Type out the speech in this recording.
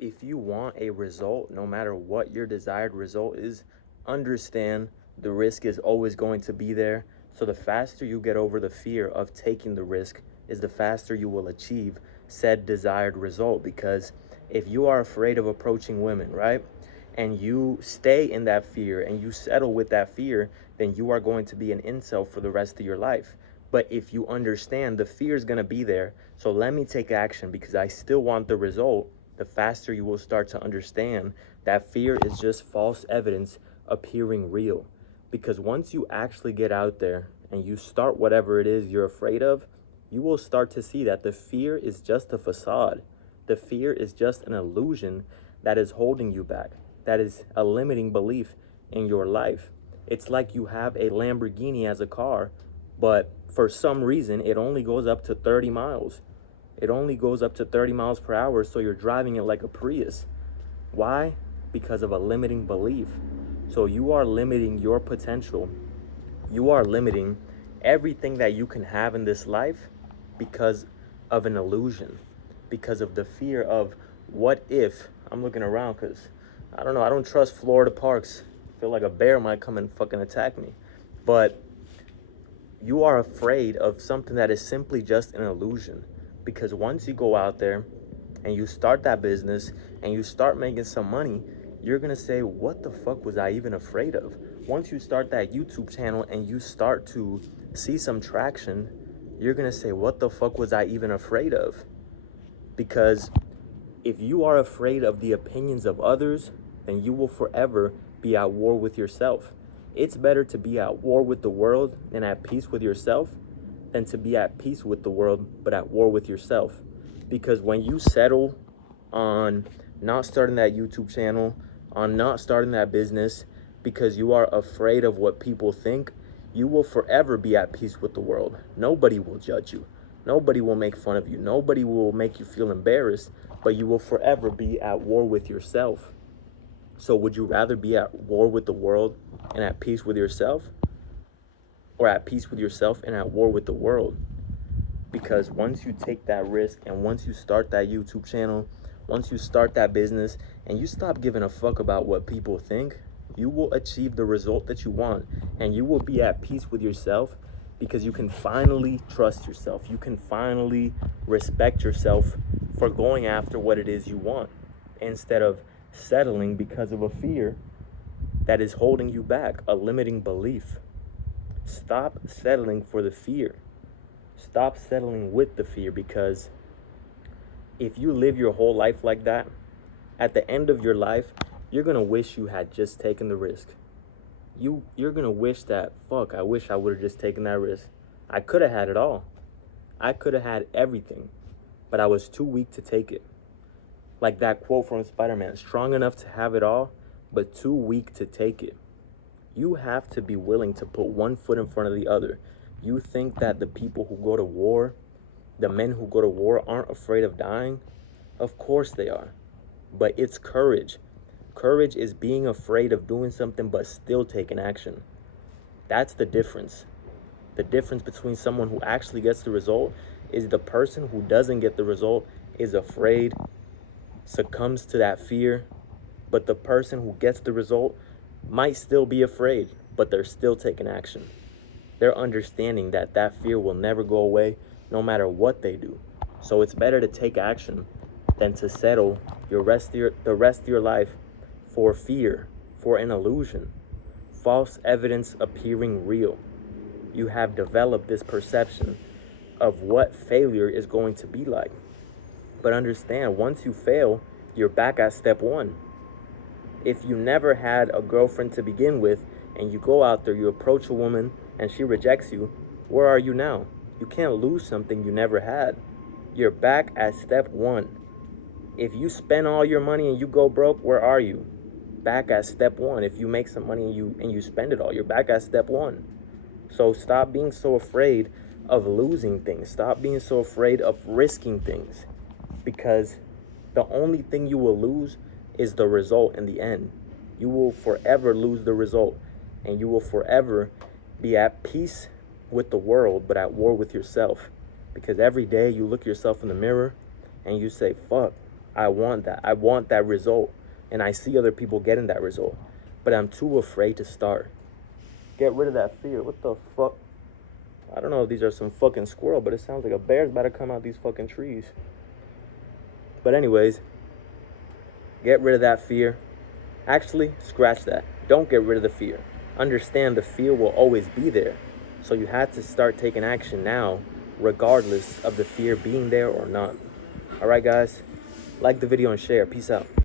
If you want a result, no matter what your desired result is, understand the risk is always going to be there. So the faster you get over the fear of taking the risk is the faster you will achieve said desired result. Because if you are afraid of approaching women, right, and you stay in that fear and you settle with that fear, then you are going to be an incel for the rest of your life. But if you understand the fear is going to be there, so let me take action because I still want the result, the faster you will start to understand that fear is just false evidence appearing real. Because once you actually get out there and you start whatever it is you're afraid of, you will start to see that the fear is just a facade. The fear is just an illusion that is holding you back. That is a limiting belief in your life. It's like you have a Lamborghini as a car, but for some reason, it only goes up to 30 miles. It only goes up to 30 miles per hour, so you're driving it like a Prius. Why? Because of a limiting belief. So you are limiting your potential. You are limiting everything that you can have in this life because of an illusion, because of the fear of what if. I'm looking around because I don't know, I don't trust Florida parks. I feel like a bear might come and fucking attack me. But you are afraid of something that is simply just an illusion. Because once you go out there and you start that business and you start making some money, you're gonna say, what the fuck was I even afraid of? Once you start that YouTube channel and you start to see some traction, you're gonna say, what the fuck was I even afraid of? Because if you are afraid of the opinions of others, then you will forever be at war with yourself. It's better to be at war with the world and at peace with yourself than to be at peace with the world but at war with yourself. Because when you settle on not starting that YouTube channel, on not starting that business because you are afraid of what people think, you will forever be at peace with the world. Nobody will judge you. Nobody will make fun of you. Nobody will make you feel embarrassed, but you will forever be at war with yourself. So would you rather be at war with the world and at peace with yourself, or at peace with yourself and at war with the world? Because once you take that risk and once you start that YouTube channel, once you start that business and you stop giving a fuck about what people think, you will achieve the result that you want and you will be at peace with yourself because you can finally trust yourself. You can finally respect yourself for going after what it is you want instead of settling because of a fear that is holding you back, a limiting belief. Stop settling for the fear. Stop settling with the fear, because if you live your whole life like that, at the end of your life, you're gonna wish you had just taken the risk. You're gonna wish that, fuck, I wish I would have just taken that risk. I could have had it all. I could have had everything, but I was too weak to take it. Like that quote from Spider-Man, strong enough to have it all, but too weak to take it. You have to be willing to put one foot in front of the other. You think that the people who go to war, the men who go to war, aren't afraid of dying? Of course they are. But it's courage. Courage is being afraid of doing something but still taking action. That's the difference. The difference between someone who actually gets the result is the person who doesn't get the result is afraid, succumbs to that fear, but the person who gets the result might still be afraid, but they're still taking action. They're understanding that that fear will never go away no matter what they do. So it's better to take action than to settle the rest of your life for fear, for an illusion, false evidence appearing real. You have developed this perception of what failure is going to be like. But understand, once you fail, you're back at step one. If you never had a girlfriend to begin with and you go out there, you approach a woman and she rejects you, where are you now? You can't lose something you never had. You're back at step one. If you spend all your money and you go broke, where are you? Back at step one. If you make some money and you spend it all, you're back at step one. So stop being so afraid of losing things. Stop being so afraid of risking things, because the only thing you will lose is the result in the end. You will forever lose the result, and you will forever be at peace with the world but at war with yourself. Because every day you look yourself in the mirror and you say, fuck, I want that. I want that result. And I see other people getting that result. But I'm too afraid to start. Get rid of that fear. What the fuck? I don't know if these are some fucking squirrel, but it sounds like a bear's about to come out these fucking trees. But anyways, get rid of that fear. Actually, scratch that. Don't get rid of the fear. Understand the fear will always be there. So you have to start taking action now, regardless of the fear being there or not. All right, guys? Like the video and share. Peace out.